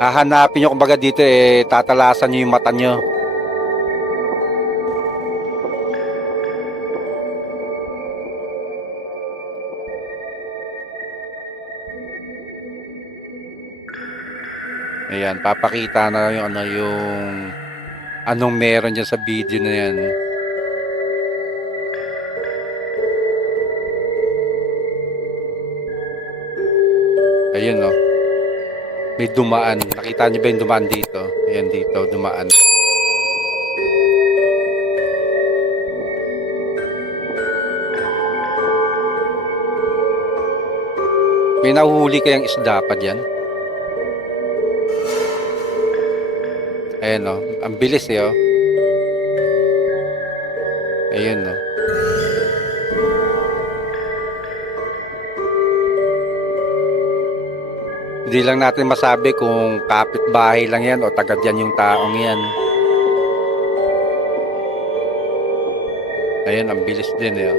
Hahanapin nyo kumbaga dito tatalasan nyo yung mata nyo. Ayan, papakita na yung anong meron dyan sa video na yan. Ayun, no. May dumaan. Nakita nyo ba yung dumaan dito? Ayan dito, dumaan. May nahuhuli kayang isda pa dyan? Ayan, no. Ang bilis oh. Ayun, no. Hindi lang natin masabi kung kapitbahay lang yan o taga dyan yung taong yan. Ayun, ang bilis din oh.